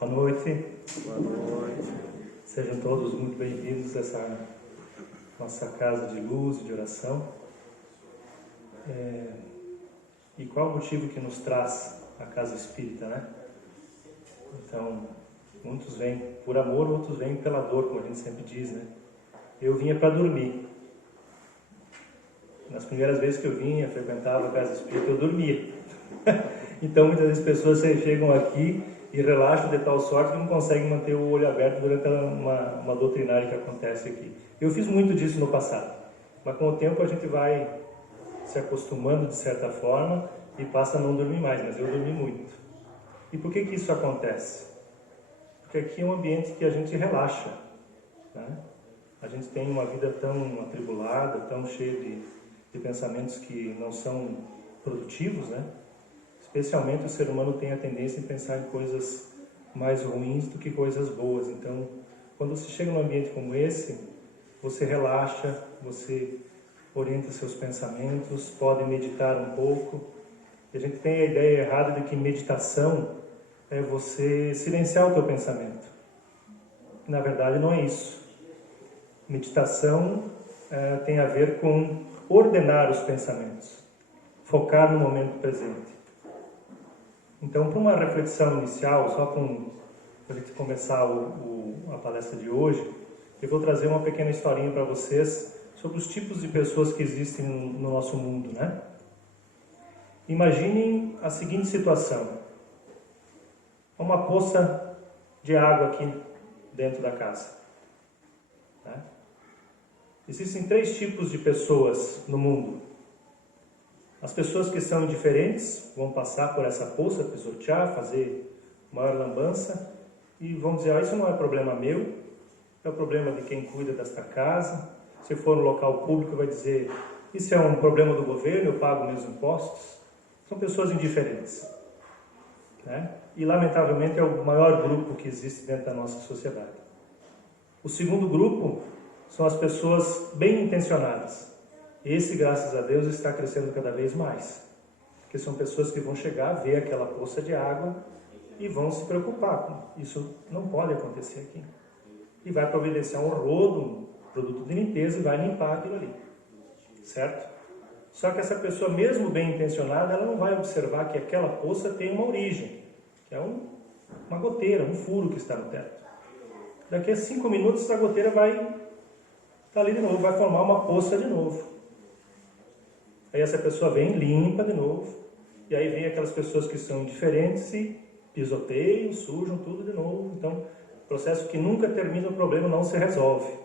Boa noite. Boa noite. Sejam todos muito bem-vindos a essa nossa casa de luz e de oração. E qual o motivo que nos traz a casa espírita, né? Então, muitos vêm por amor, outros vêm pela dor, como a gente sempre diz, né? Eu vinha para dormir. Nas primeiras vezes que eu vinha, frequentava a casa espírita, eu dormia. Então, muitas vezes pessoas chegam aqui e relaxam de tal sorte que não conseguem manter o olho aberto durante uma doutrinária que acontece aqui. Eu fiz muito disso no passado, mas com o tempo a gente vai se acostumando de certa forma e passa a não dormir mais, mas eu dormi muito. E por que isso acontece? Porque aqui é um ambiente que a gente relaxa, né? A gente tem uma vida tão atribulada, tão cheia de pensamentos que não são produtivos, né? Especialmente o ser humano tem a tendência em pensar em coisas mais ruins do que coisas boas. Então, quando você chega num ambiente como esse, você relaxa, você orienta seus pensamentos, pode meditar um pouco. E a gente tem a ideia errada de que meditação é você silenciar o teu pensamento. Na verdade, não é isso. Meditação tem a ver com ordenar os pensamentos, focar no momento presente. Então, para uma reflexão inicial, só para a gente começar a palestra de hoje, eu vou trazer uma pequena historinha para vocês sobre os tipos de pessoas que existem no nosso mundo, né? Imaginem a seguinte situação. Uma poça de água aqui dentro da casa. Né? Existem 3 tipos de pessoas no mundo. As pessoas que são indiferentes vão passar por essa poça, pisotear, fazer maior lambança e vão dizer, isso não é problema meu, é o problema de quem cuida desta casa. Se for no local público vai dizer, isso é um problema do governo, eu pago meus impostos. São pessoas indiferentes, né? E lamentavelmente é o maior grupo que existe dentro da nossa sociedade. O segundo grupo são as pessoas bem intencionadas. Esse, graças a Deus, está crescendo cada vez mais. Porque são pessoas que vão chegar, ver aquela poça de água e vão se preocupar. Isso não pode acontecer aqui. E vai providenciar um rodo, um produto de limpeza e vai limpar aquilo ali. Certo? Só que essa pessoa, mesmo bem intencionada, ela não vai observar que aquela poça tem uma origem. Que é uma goteira, um furo que está no teto. Daqui a 5 minutos, essa goteira vai estar ali de novo, vai formar uma poça de novo. Aí essa pessoa vem, limpa de novo, e aí vem aquelas pessoas que são indiferentes e pisoteiam, sujam tudo de novo. Então, processo que nunca termina, o problema não se resolve.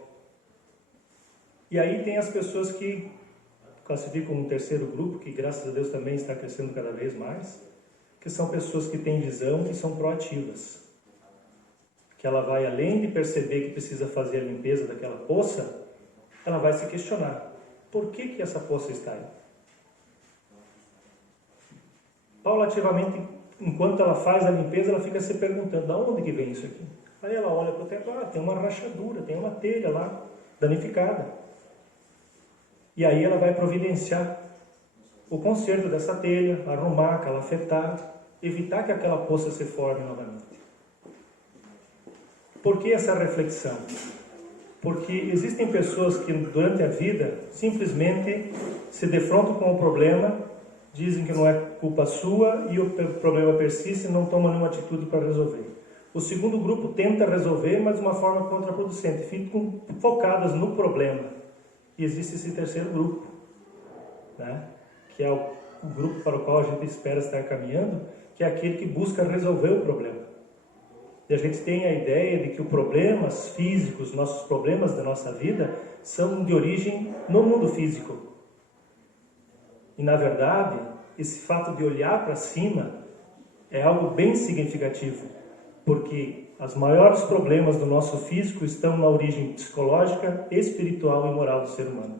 E aí tem as pessoas que classificam um terceiro grupo, que graças a Deus também está crescendo cada vez mais, que são pessoas que têm visão e são proativas. Que ela vai, além de perceber que precisa fazer a limpeza daquela poça, ela vai se questionar, por que essa poça está aí? Paulativamente, enquanto ela faz a limpeza, ela fica se perguntando, de onde que vem isso aqui? Aí ela olha para o teto, tem uma rachadura, tem uma telha lá, danificada. E aí ela vai providenciar o conserto dessa telha, arrumar, calafetar, evitar que aquela poça se forme novamente. Por que essa reflexão? Porque existem pessoas que durante a vida simplesmente se defrontam com o problema, dizem que não é culpa sua e o problema persiste e não tomam nenhuma atitude para resolver. O segundo grupo tenta resolver, mas de uma forma contraproducente, ficam focadas no problema. E existe esse terceiro grupo, né? Que é o grupo para o qual a gente espera estar caminhando, que é aquele que busca resolver o problema. E a gente tem a ideia de que os problemas físicos, nossos problemas da nossa vida, são de origem no mundo físico. E na verdade, esse fato de olhar para cima é algo bem significativo, porque os maiores problemas do nosso físico estão na origem psicológica, espiritual e moral do ser humano.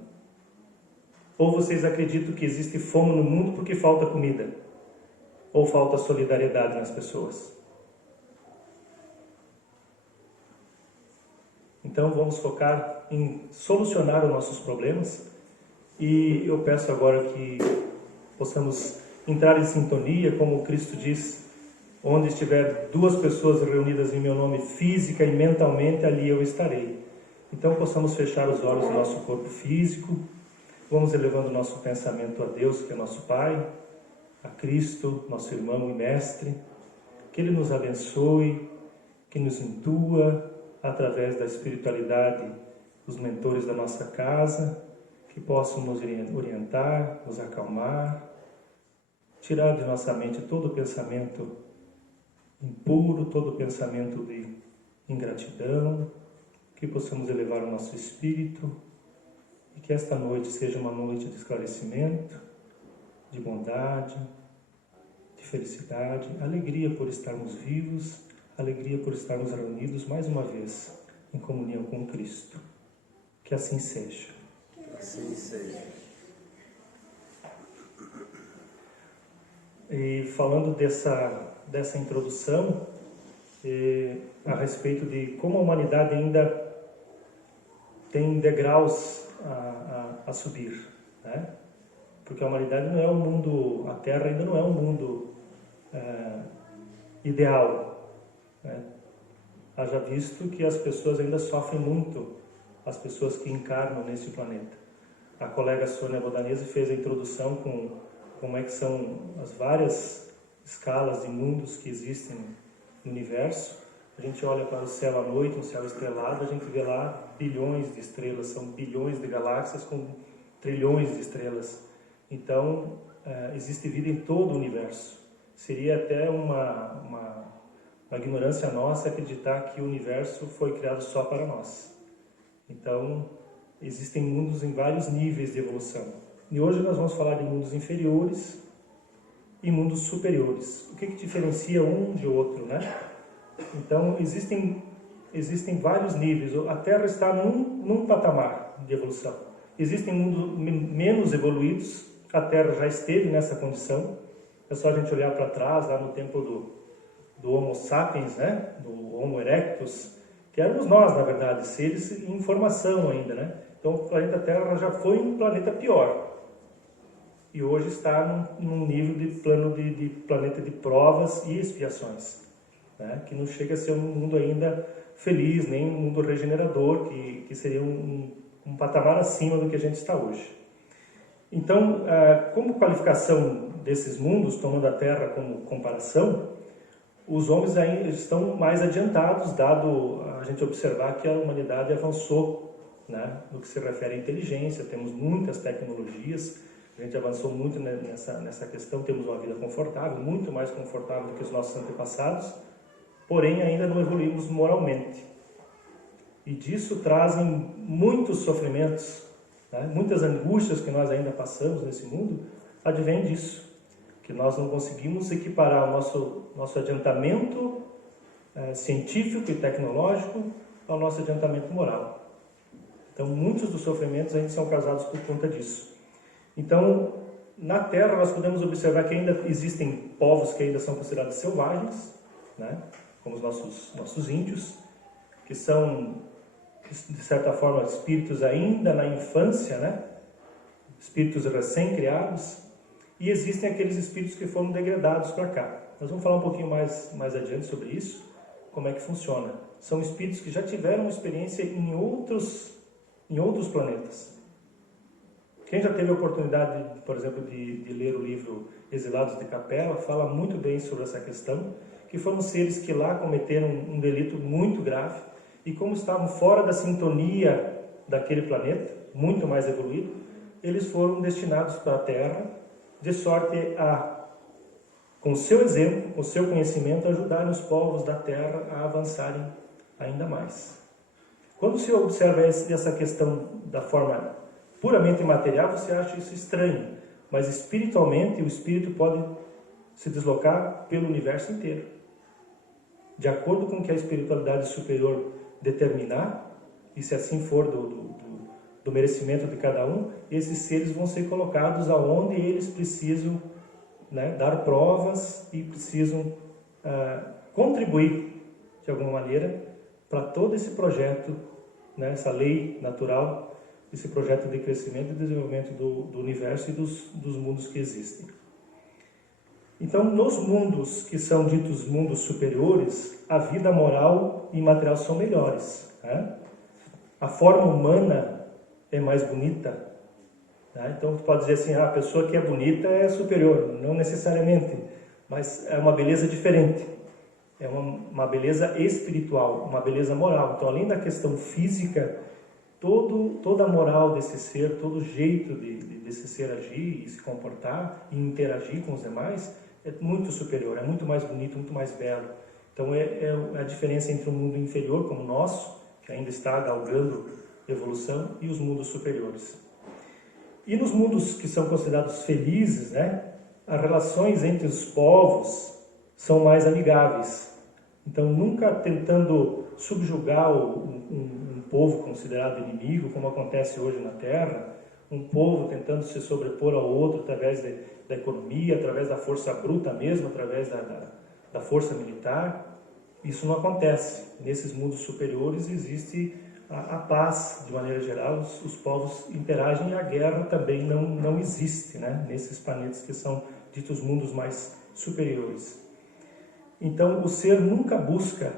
Ou vocês acreditam que existe fome no mundo porque falta comida? Ou falta solidariedade nas pessoas? Então vamos focar em solucionar os nossos problemas. E eu peço agora que possamos entrar em sintonia, como Cristo diz, Onde estiver 2 pessoas reunidas em meu nome, física e mentalmente, ali eu estarei. Então possamos fechar os olhos do nosso corpo físico, vamos elevando o nosso pensamento a Deus, que é nosso Pai, a Cristo, nosso irmão e mestre, que Ele nos abençoe, que nos intua através da espiritualidade, os mentores da nossa casa, que possam nos orientar, nos acalmar, tirar de nossa mente todo pensamento impuro, todo pensamento de ingratidão, que possamos elevar o nosso espírito e que esta noite seja uma noite de esclarecimento, de bondade, de felicidade, alegria por estarmos vivos, alegria por estarmos reunidos mais uma vez em comunhão com Cristo. Que assim seja. Que assim seja. E falando dessa introdução, a respeito de como a humanidade ainda tem degraus a subir, né? Porque a humanidade não é um mundo, a Terra ainda não é um mundo ideal, né? Haja visto que as pessoas ainda sofrem muito, as pessoas que encarnam nesse planeta. A colega Sônia Bodanese fez a introdução com como é que são as várias escalas de mundos que existem no universo. A gente olha para o céu à noite, um céu estrelado, a gente vê lá bilhões de estrelas, são bilhões de galáxias com trilhões de estrelas. Então, existe vida em todo o universo. Seria até uma ignorância nossa acreditar que o universo foi criado só para nós. Então, existem mundos em vários níveis de evolução. E hoje nós vamos falar de mundos inferiores e mundos superiores. O que diferencia um de outro, né? Então, existem vários níveis. A Terra está num patamar de evolução. Existem mundos menos evoluídos. A Terra já esteve nessa condição. É só a gente olhar para trás, lá no tempo do Homo sapiens, né? Do Homo erectus, que éramos nós, na verdade, seres em formação ainda, né? Então, o planeta Terra já foi um planeta pior. E hoje está num nível de planeta de provas e expiações, né? Que não chega a ser um mundo ainda feliz, nem um mundo regenerador, que seria um patamar acima do que a gente está hoje. Então, como qualificação desses mundos, tomando a Terra como comparação, os homens ainda estão mais adiantados, dado a gente observar que a humanidade avançou, né? No que se refere à inteligência, temos muitas tecnologias. A gente avançou muito nessa questão, temos uma vida confortável, muito mais confortável do que os nossos antepassados, porém ainda não evoluímos moralmente. E disso trazem muitos sofrimentos, né? Muitas angústias que nós ainda passamos nesse mundo, advém disso, que nós não conseguimos equiparar o nosso adiantamento científico e tecnológico ao nosso adiantamento moral. Então, muitos dos sofrimentos ainda são causados por conta disso. Então, na Terra nós podemos observar que ainda existem povos que ainda são considerados selvagens, né? Como os nossos índios, que são, de certa forma, espíritos ainda na infância, né? Espíritos recém-criados, e existem aqueles espíritos que foram degradados para cá. Nós vamos falar um pouquinho mais adiante sobre isso, como é que funciona. São espíritos que já tiveram experiência em outros planetas. Quem já teve a oportunidade, por exemplo, de ler o livro Exilados de Capela, fala muito bem sobre essa questão, que foram seres que lá cometeram um delito muito grave, e como estavam fora da sintonia daquele planeta, muito mais evoluído, eles foram destinados para a Terra, de sorte a, com o seu exemplo, com o seu conhecimento, ajudarem os povos da Terra a avançarem ainda mais. Quando se observa essa questão da forma puramente material, você acha isso estranho, mas espiritualmente o espírito pode se deslocar pelo universo inteiro. De acordo com o que a espiritualidade superior determinar, e se assim for do merecimento de cada um, esses seres vão ser colocados aonde eles precisam, né, dar provas e precisam contribuir de alguma maneira para todo esse projeto, né, essa lei natural, esse projeto de crescimento e desenvolvimento do universo e dos mundos que existem. Então, nos mundos que são ditos mundos superiores, a vida moral e material são melhores. Né? A forma humana é mais bonita. Né? Então, tu pode dizer assim, a pessoa que é bonita é superior. Não necessariamente, mas é uma beleza diferente. É uma beleza espiritual, uma beleza moral. Então, além da questão física, toda a moral desse ser, todo o jeito desse ser agir e se comportar e interagir com os demais é muito superior, é muito mais bonito, muito mais belo. Então é a diferença entre um mundo inferior como o nosso, que ainda está galgando evolução, e os mundos superiores. E nos mundos que são considerados felizes, né, as relações entre os povos são mais amigáveis. Então nunca tentando subjugar um povo considerado inimigo, como acontece hoje na Terra, um povo tentando se sobrepor ao outro através da economia, através da força bruta mesmo, através da força militar. Isso não acontece. Nesses mundos superiores existe a paz, de maneira geral, os povos interagem e a guerra também não existe, né? Nesses planetas que são ditos mundos mais superiores. Então, o ser nunca busca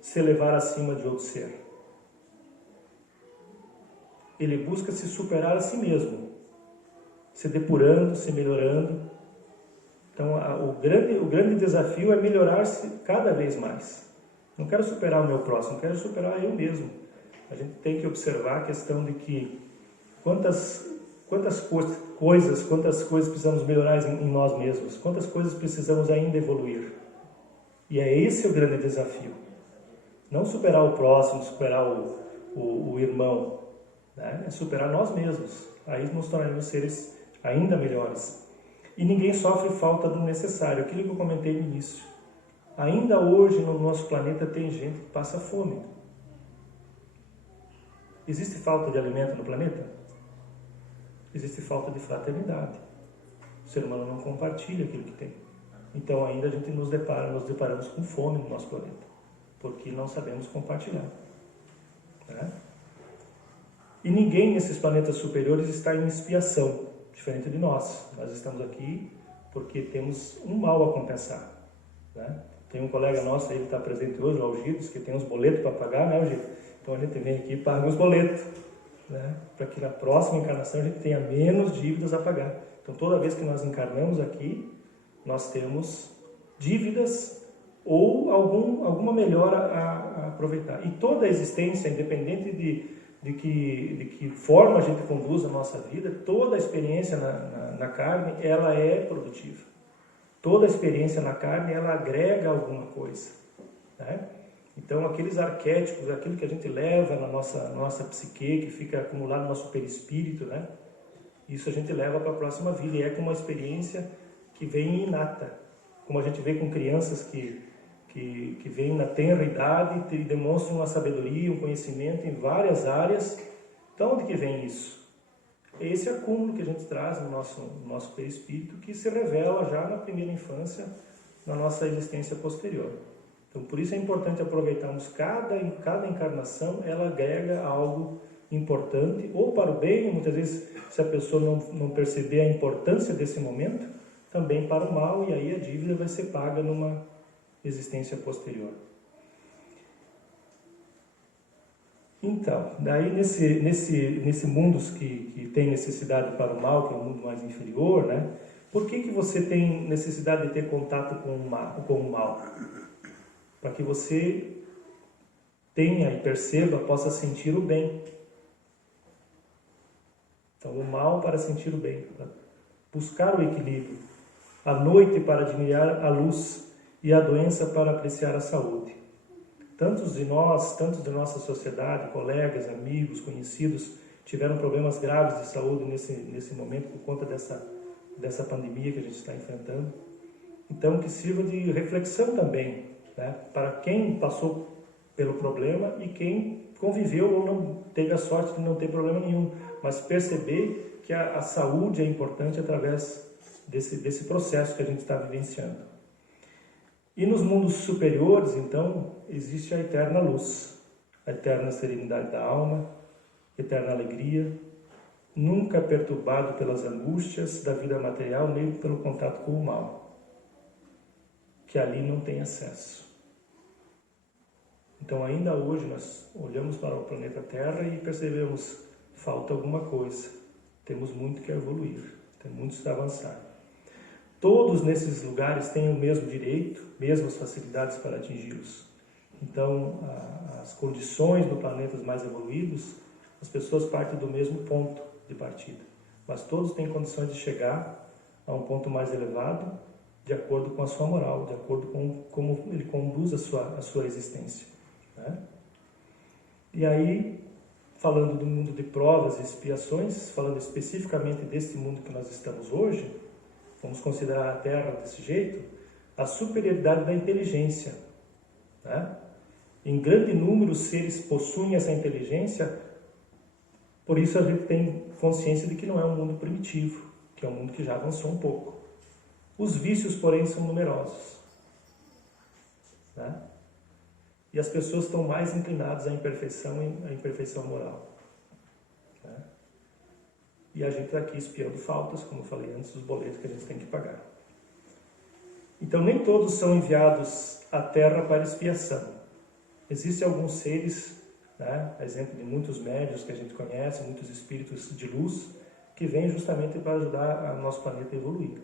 se elevar acima de outro ser. Ele busca se superar a si mesmo, se depurando, se melhorando. Então, o grande desafio é melhorar-se cada vez mais. Não quero superar o meu próximo, quero superar eu mesmo. A gente tem que observar a questão de que quantas coisas precisamos melhorar em nós mesmos, quantas coisas precisamos ainda evoluir. E é esse o grande desafio. Não superar o próximo, superar o irmão, né? É superar nós mesmos. Aí nos tornaremos seres ainda melhores. E ninguém sofre falta do necessário, aquilo que eu comentei no início. Ainda hoje no nosso planeta tem gente que passa fome. Existe falta de alimento no planeta? Existe falta de fraternidade. O ser humano não compartilha aquilo que tem. Então ainda a gente nos deparamos com fome no nosso planeta, porque não sabemos compartilhar. Né? E ninguém nesses planetas superiores está em expiação, diferente de nós. Nós estamos aqui porque temos um mal a compensar. Né? Tem um colega nosso aí que está presente hoje, o Algides, que tem uns boletos para pagar, né, Algides? Então a gente vem aqui e paga os boletos, né? Para que na próxima encarnação a gente tenha menos dívidas a pagar. Então toda vez que nós encarnamos aqui, nós temos dívidas ou alguma melhora a aproveitar. E toda a existência, independente de que forma a gente conduz a nossa vida, toda a experiência na carne, ela é produtiva. Toda a experiência na carne, ela agrega alguma coisa. Né? Então, aqueles arquétipos, aquilo que a gente leva na nossa psique, que fica acumulado no nosso perispírito, né? Isso a gente leva para a próxima vida. E é como uma experiência que vem inata. Como a gente vê com crianças que vêm na tenra idade e demonstram uma sabedoria, um conhecimento em várias áreas. Então, onde que vem isso? É esse acúmulo que a gente traz no nosso perispírito, que se revela já na primeira infância, na nossa existência posterior. Então, por isso é importante aproveitarmos cada encarnação, ela agrega algo importante, ou para o bem, muitas vezes, se a pessoa não perceber a importância desse momento, também para o mal, e aí a dívida vai ser paga numa existência posterior. Então, daí nesse mundo que tem necessidade para o mal, que é um mundo mais inferior, né? Por que você tem necessidade de ter contato com o mal? Para que você tenha e perceba, possa sentir o bem. Então, o mal para sentir o bem, para buscar o equilíbrio. A noite para admirar a luz e a doença para apreciar a saúde. Tantos de nós, tantos da nossa sociedade, colegas, amigos, conhecidos, tiveram problemas graves de saúde nesse momento por conta dessa pandemia que a gente está enfrentando. Então, que sirva de reflexão também, né, para quem passou pelo problema e quem conviveu ou não teve a sorte de não ter problema nenhum, mas perceber que a saúde é importante através desse processo que a gente está vivenciando. E nos mundos superiores, então, existe a eterna luz, a eterna serenidade da alma, eterna alegria, nunca perturbado pelas angústias da vida material, nem pelo contato com o mal. que ali não tem acesso. Então, ainda hoje, nós olhamos para o planeta Terra e percebemos, falta alguma coisa. Temos muito que evoluir, temos muito que avançar. Todos nesses lugares têm o mesmo direito, mesmas facilidades para atingi-los. Então, as condições do planeta mais evoluídos, as pessoas partem do mesmo ponto de partida. Mas todos têm condições de chegar a um ponto mais elevado, de acordo com a sua moral, de acordo com como ele conduz a sua existência. Né? E aí, falando do mundo de provas e expiações, falando especificamente deste mundo que nós estamos hoje, vamos considerar a Terra desse jeito, a superioridade da inteligência. Né? Em grande número, os seres possuem essa inteligência, por isso a gente tem consciência de que não é um mundo primitivo, que é um mundo que já avançou um pouco. Os vícios, porém, são numerosos. Né? E as pessoas estão mais inclinadas à imperfeição moral. Né? E a gente está aqui espiando faltas, como eu falei antes, os boletos que a gente tem que pagar. Então, nem todos são enviados à Terra para expiação. Existem alguns seres, né, exemplo de muitos médiuns que a gente conhece, muitos espíritos de luz, que vêm justamente para ajudar o nosso planeta a evoluir.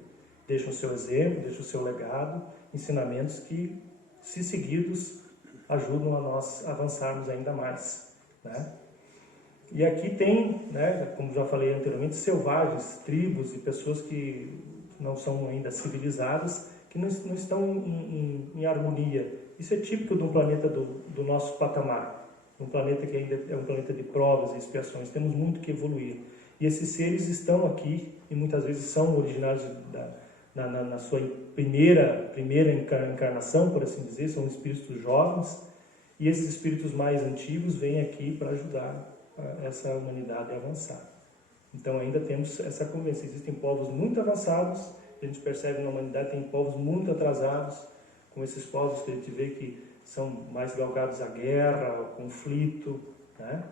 Deixam o seu exemplo, deixam o seu legado, ensinamentos que, se seguidos, ajudam a nós avançarmos ainda mais. Né? E aqui tem, né, como já falei anteriormente, selvagens, tribos e pessoas que não são ainda civilizadas, que não estão em harmonia. Isso é típico de um planeta do nosso patamar, um planeta que ainda é um planeta de provas e expiações. Temos muito que evoluir. E esses seres estão aqui e muitas vezes são originários na sua primeira encarnação, por assim dizer, são espíritos jovens, e esses espíritos mais antigos vêm aqui para ajudar essa humanidade a avançar. Então ainda temos essa convivência. Existem povos muito avançados, a gente percebe na humanidade tem povos muito atrasados, com esses povos que a gente vê que são mais galgados à guerra, ao conflito. Né?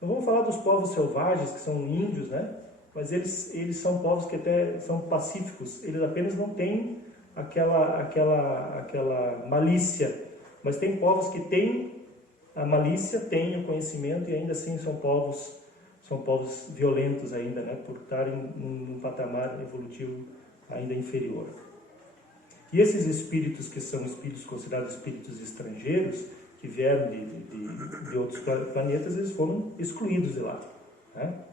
Não vamos falar dos povos selvagens, que são índios, né? Mas eles são povos que até são pacíficos, eles apenas não têm aquela malícia. Mas tem povos que têm a malícia, têm o conhecimento e ainda assim são povos violentos ainda, né? Por estarem num patamar evolutivo ainda inferior. E esses espíritos que são espíritos considerados espíritos estrangeiros, que vieram de outros planetas, eles foram excluídos de lá. Né?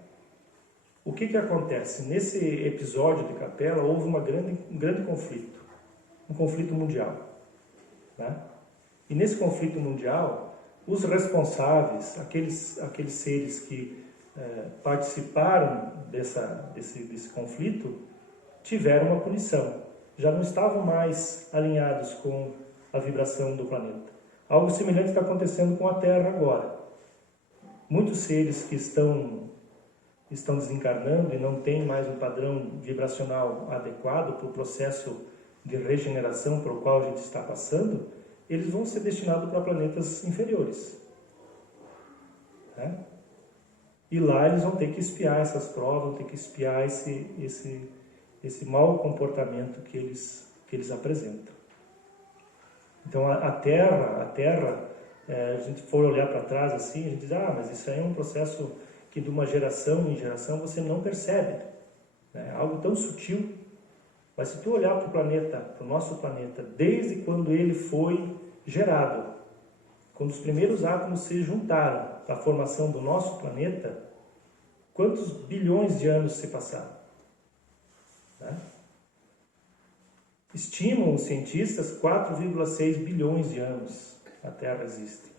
O que acontece? Nesse episódio de Capela houve um grande conflito, um conflito mundial. Né? E nesse conflito mundial, os responsáveis, aqueles seres que participaram desse conflito, tiveram uma punição. Já não estavam mais alinhados com a vibração do planeta. Algo semelhante está acontecendo com a Terra agora. Muitos seres que estão desencarnando e não têm mais um padrão vibracional adequado para o processo de regeneração para o qual a gente está passando, eles vão ser destinados para planetas inferiores. Né? E lá eles vão ter que espiar essas provas, vão ter que espiar esse mau comportamento que eles apresentam. Então a Terra, a gente for olhar para trás assim, a gente diz, mas isso aí é um processo que de uma geração em geração você não percebe. Né? Algo tão sutil. Mas se tu olhar para o planeta, para o nosso planeta, desde quando ele foi gerado, quando os primeiros átomos se juntaram para a formação do nosso planeta, quantos bilhões de anos se passaram? Né? Estimam os cientistas 4,6 bilhões de anos a Terra existe.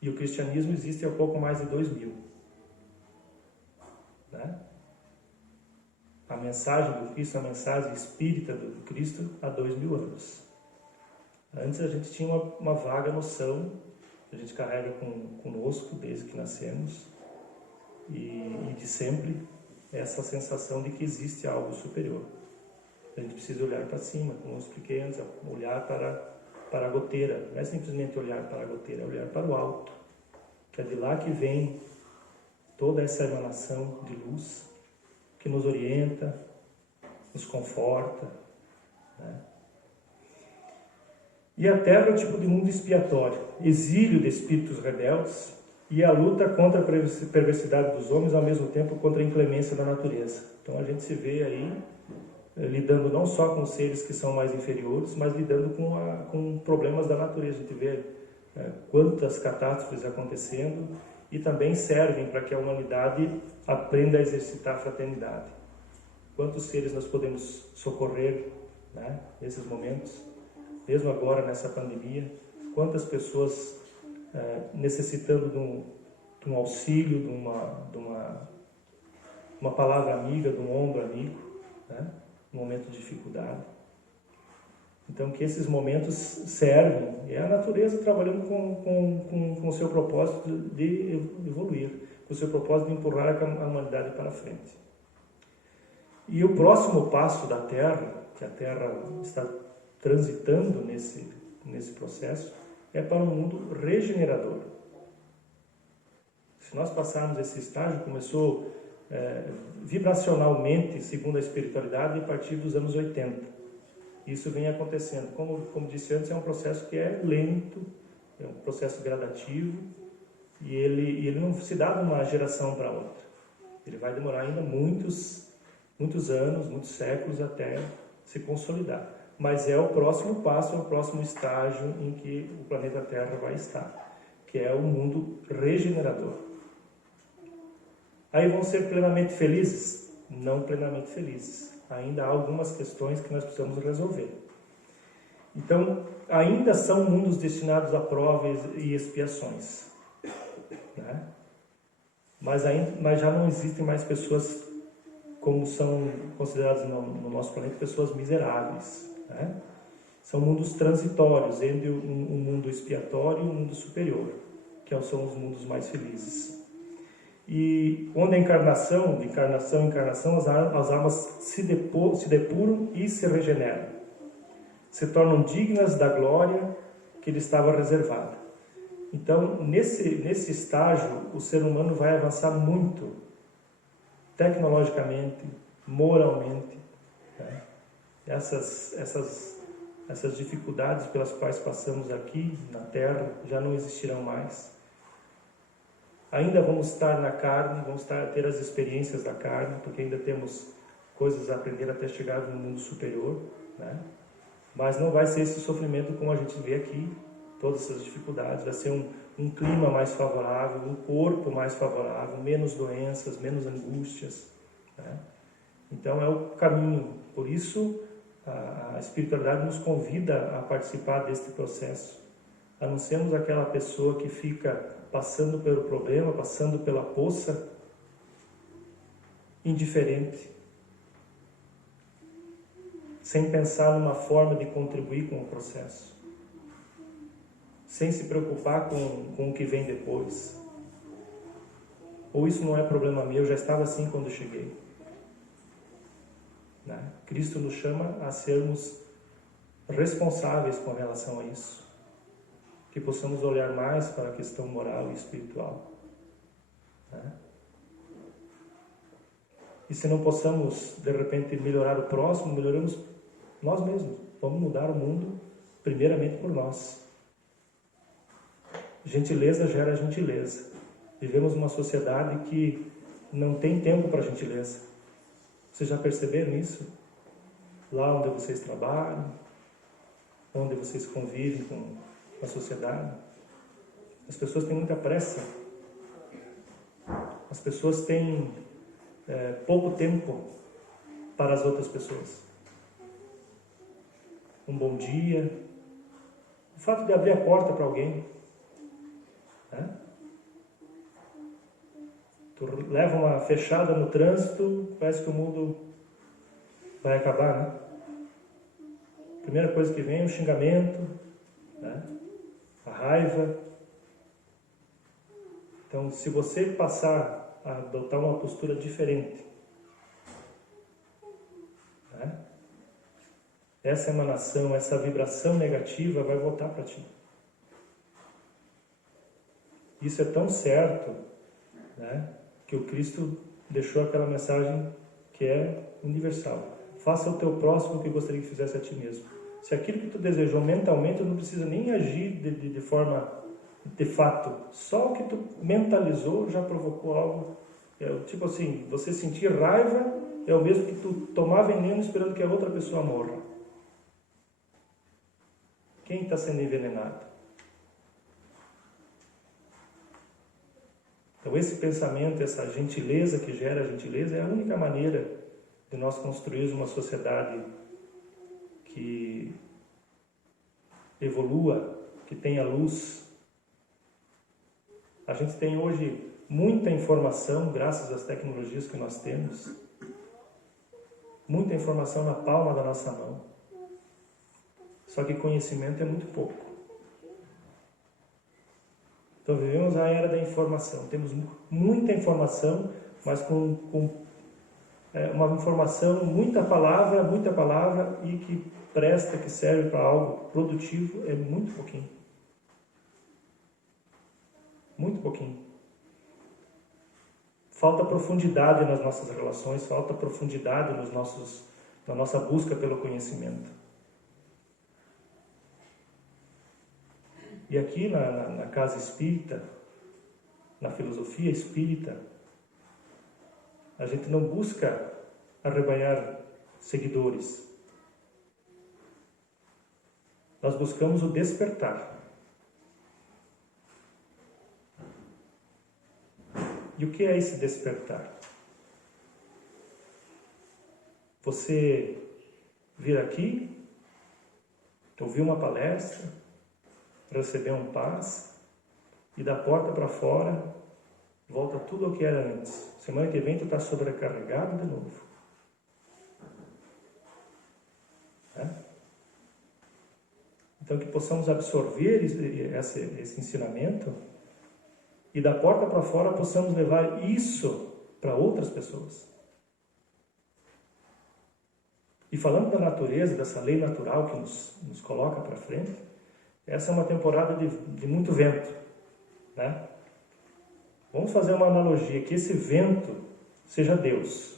E o cristianismo existe há pouco mais de 2000. Né? A mensagem do Cristo, a mensagem espírita do Cristo, há 2000 anos. Antes a gente tinha uma vaga noção, a gente carrega conosco desde que nascemos, e de sempre essa sensação de que existe algo superior. A gente precisa olhar para cima, como eu expliquei antes, olhar para a goteira. Não é simplesmente olhar para a goteira, é olhar para o alto, que é de lá que vem toda essa emanação de luz que nos orienta, nos conforta. Né? E a Terra é o tipo de mundo expiatório, exílio de espíritos rebeldes e a luta contra a perversidade dos homens, ao mesmo tempo contra a inclemência da natureza. Então a gente se vê aí lidando não só com seres que são mais inferiores, mas lidando com problemas da natureza. A gente vê quantas catástrofes acontecendo e também servem para que a humanidade aprenda a exercitar a fraternidade. Quantos seres nós podemos socorrer, né, nesses momentos, mesmo agora nessa pandemia? Quantas pessoas necessitando de um auxílio, de uma palavra amiga, de um ombro amigo, né, no momento de dificuldade. Então, que esses momentos servem, é a natureza trabalhando com o seu propósito de evoluir, com o seu propósito de empurrar a humanidade para frente. E o próximo passo da Terra, que a Terra está transitando nesse processo, é para um mundo regenerador. Se nós passarmos esse estágio, começou vibracionalmente, segundo a espiritualidade, a partir dos anos 80. Isso vem acontecendo. Como disse antes, é um processo que é lento, é um processo gradativo, e ele não se dá de uma geração para outra. Ele vai demorar ainda muitos anos, muitos séculos até se consolidar. Mas é o próximo passo, é o próximo estágio em que o planeta Terra vai estar, que é o mundo regenerador. Aí vão ser plenamente felizes? Não plenamente felizes. Ainda há algumas questões que nós precisamos resolver. Então, ainda são mundos destinados a provas e expiações, né? Mas já não existem mais pessoas como são consideradas no nosso planeta, pessoas miseráveis, né? São mundos transitórios entre um mundo expiatório e um mundo superior, que são os mundos mais felizes. E onde a encarnação, de encarnação em encarnação, as almas se depuram e se regeneram, se tornam dignas da glória que lhe estava reservada. Então, nesse estágio, o ser humano vai avançar muito, tecnologicamente, moralmente, né? Essas dificuldades pelas quais passamos aqui na Terra já não existirão mais. Ainda vamos estar na carne, vamos ter as experiências da carne, porque ainda temos coisas a aprender até chegar no mundo superior, né? Mas não vai ser esse sofrimento como a gente vê aqui, todas essas dificuldades. Vai ser um clima mais favorável, um corpo mais favorável, menos doenças, menos angústias, né? Então é o caminho. Por isso a espiritualidade nos convida a participar deste processo. A não sermos aquela pessoa que fica passando pelo problema, passando pela poça, indiferente, sem pensar numa forma de contribuir com o processo, sem se preocupar com o que vem depois. Ou isso não é problema meu, eu já estava assim quando cheguei. Né? Cristo nos chama a sermos responsáveis com relação a isso. Que possamos olhar mais para a questão moral e espiritual, né? E se não possamos, de repente, melhorar o próximo, melhoramos nós mesmos. Vamos mudar o mundo, primeiramente por nós. Gentileza gera gentileza. Vivemos numa sociedade que não tem tempo para gentileza. Vocês já perceberam isso? Lá onde vocês trabalham, onde vocês convivem com a sociedade, as pessoas têm muita pressa, as pessoas têm pouco tempo para as outras pessoas. Um bom dia, o fato de abrir a porta para alguém, né? Tu leva uma fechada no trânsito, parece que o mundo vai acabar, né? Primeira coisa que vem é o xingamento, né? A raiva. Então, se você passar a adotar uma postura diferente, né? Essa emanação, essa vibração negativa vai voltar para ti. Isso é tão certo, né, que o Cristo deixou aquela mensagem que é universal. Faça ao teu próximo o que gostaria que fizesse a ti mesmo. Se aquilo que tu desejou mentalmente, tu não precisa nem agir de forma, de fato. Só o que tu mentalizou já provocou algo. Tipo assim, você sentir raiva é o mesmo que tu tomar veneno esperando que a outra pessoa morra. Quem está sendo envenenado? Então esse pensamento, essa gentileza que gera gentileza, é a única maneira de nós construirmos uma sociedade que evolua, que tenha luz. A gente tem hoje muita informação, graças às tecnologias que nós temos, muita informação na palma da nossa mão. Só que conhecimento é muito pouco. Então vivemos a era da informação. Temos muita informação, mas com uma informação, muita palavra e que presta, que serve para algo produtivo, é muito pouquinho. Muito pouquinho. Falta profundidade nas nossas relações, falta profundidade na nossa busca pelo conhecimento. E aqui na casa espírita, na filosofia espírita, a gente não busca arrebanhar seguidores. Nós buscamos o despertar. E o que é esse despertar? Você vir aqui, ouvir uma palestra, receber um passe e da porta para fora volta tudo o que era antes. Semana que vem tu está sobrecarregado de novo. Então que possamos absorver esse ensinamento e da porta para fora possamos levar isso para outras pessoas. E falando da natureza, dessa lei natural que nos coloca para frente, essa é uma temporada de muito vento, né? Vamos fazer uma analogia, que esse vento seja Deus.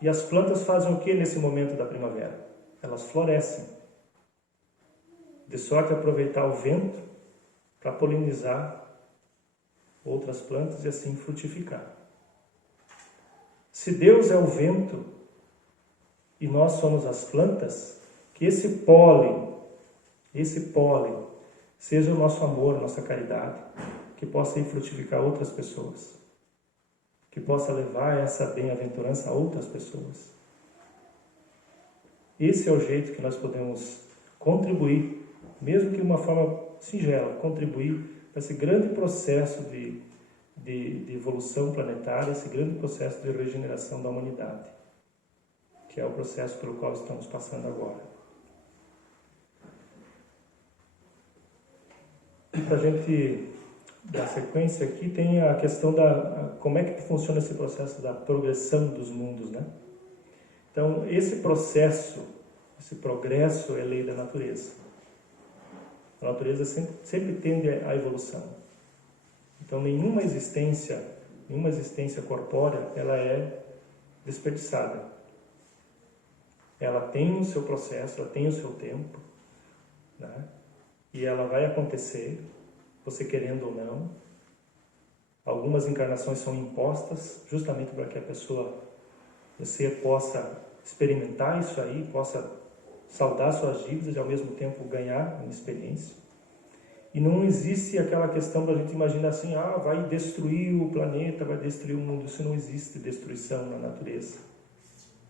E as plantas fazem o que nesse momento da primavera? Elas florescem. De sorte a aproveitar o vento para polinizar outras plantas e assim frutificar. Se Deus é o vento e nós somos as plantas, que esse pólen seja o nosso amor, nossa caridade, que possa ir frutificar outras pessoas, que possa levar essa bem-aventurança a outras pessoas. Esse é o jeito que nós podemos contribuir, mesmo que de uma forma singela, contribuir para esse grande processo de evolução planetária, esse grande processo de regeneração da humanidade, que é o processo pelo qual estamos passando agora. Para a gente dar sequência aqui, tem a questão como é que funciona esse processo da progressão dos mundos, né? Então, esse processo, esse progresso é lei da natureza. A natureza sempre tende à evolução. Então, nenhuma existência corpórea, ela é desperdiçada. Ela tem o seu processo, ela tem o seu tempo, né? E ela vai acontecer, você querendo ou não. Algumas encarnações são impostas, justamente para que você possa experimentar isso aí, possa saldar suas dívidas e ao mesmo tempo ganhar uma experiência. E não existe aquela questão da gente imaginar assim, vai destruir o planeta, vai destruir o mundo. Isso não existe destruição na natureza.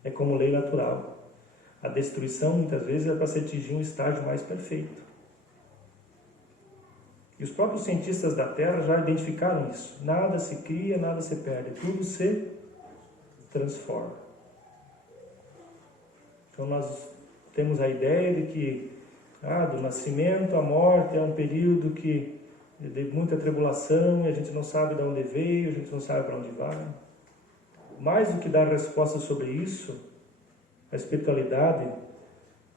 É como lei natural. A destruição muitas vezes é para se atingir um estágio mais perfeito. E os próprios cientistas da Terra já identificaram isso. Nada se cria, nada se perde. Tudo se transforma. Então nós temos a ideia de que do nascimento à morte é um período de muita tribulação e a gente não sabe de onde veio, a gente não sabe para onde vai. Mais do que dar respostas sobre isso, a espiritualidade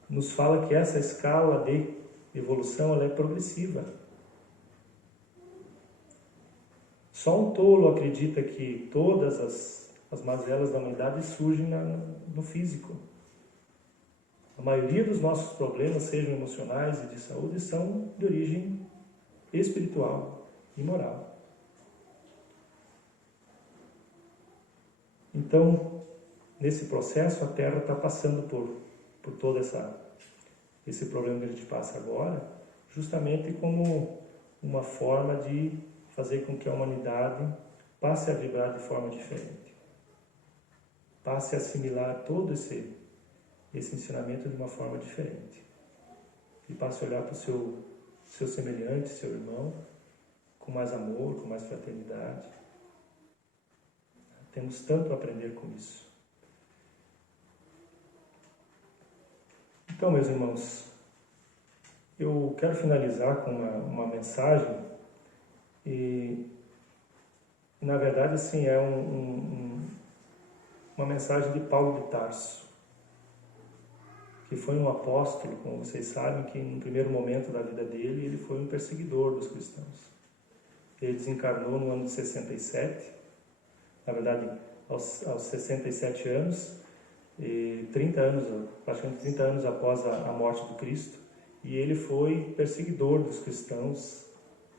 nos fala que essa escala de evolução ela é progressiva. Só um tolo acredita que todas as mazelas da humanidade surgem no físico. A maioria dos nossos problemas, sejam emocionais e de saúde, são de origem espiritual e moral. Então, nesse processo, a Terra está passando por todo esse problema que a gente passa agora, justamente como uma forma de fazer com que a humanidade passe a vibrar de forma diferente. Passe a assimilar todo esse ensinamento de uma forma diferente. E passe a olhar para o seu semelhante, seu irmão, com mais amor, com mais fraternidade. Temos tanto a aprender com isso. Então, meus irmãos, eu quero finalizar com uma mensagem e, na verdade, assim, é uma mensagem de Paulo de Tarso, que foi um apóstolo, como vocês sabem, que no primeiro momento da vida dele, ele foi um perseguidor dos cristãos. Ele desencarnou no ano de 67, na verdade, aos 67 anos, e 30 anos, praticamente 30 anos após a morte do Cristo, e ele foi perseguidor dos cristãos,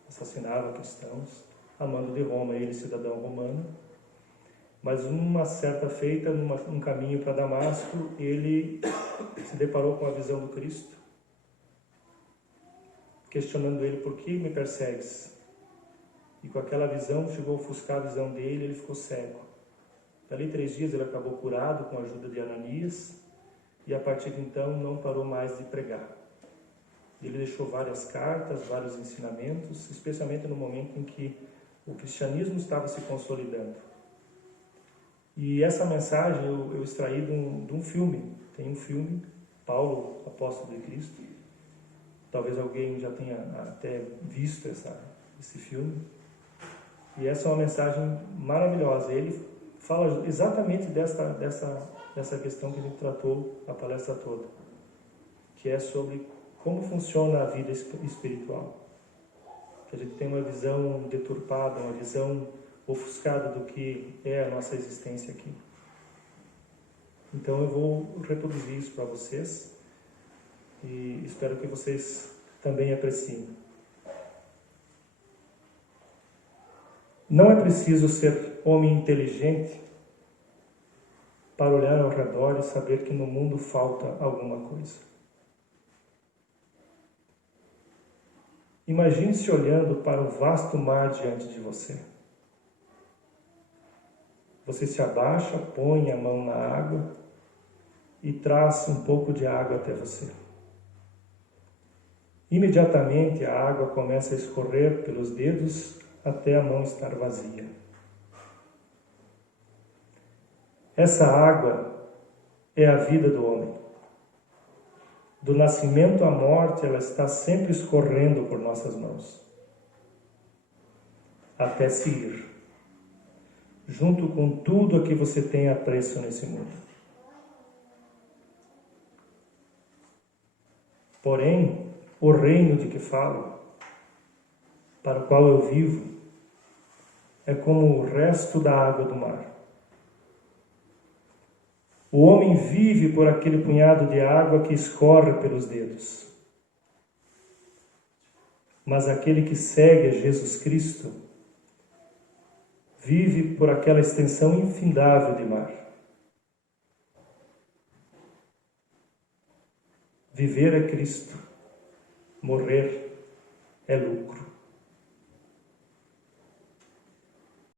assassinava cristãos, amando de Roma, ele cidadão romano. Mas uma certa feita, num caminho para Damasco, ele se deparou com a visão do Cristo, questionando ele: por que me persegues? E com aquela visão, chegou a ofuscar a visão dele, ele ficou cego. Dali 3 dias ele acabou curado com a ajuda de Ananias, e a partir de então não parou mais de pregar. Ele deixou várias cartas, vários ensinamentos, especialmente no momento em que o cristianismo estava se consolidando. E essa mensagem eu extraí de um filme. Tem um filme, Paulo, Apóstolo de Cristo. Talvez alguém já tenha até visto esse filme. E essa é uma mensagem maravilhosa. Ele fala exatamente dessa questão que a gente tratou a palestra toda, que é sobre como funciona a vida espiritual. Que a gente tem uma visão deturpada, uma visão ofuscada do que é a nossa existência aqui. Então eu vou reproduzir isso para vocês e espero que vocês também apreciem. Não é preciso ser homem inteligente para olhar ao redor e saber que no mundo falta alguma coisa. Imagine-se olhando para o vasto mar diante de você. Você se abaixa, põe a mão na água e traz um pouco de água até você. Imediatamente a água começa a escorrer pelos dedos até a mão estar vazia. Essa água é a vida do homem. Do nascimento à morte, ela está sempre escorrendo por nossas mãos, até se ir, junto com tudo a que você tem apreço nesse mundo. Porém, o reino de que falo, para o qual eu vivo, é como o resto da água do mar. O homem vive por aquele punhado de água que escorre pelos dedos. Mas aquele que segue a Jesus Cristo vive por aquela extensão infindável de mar. Viver é Cristo, morrer é lucro.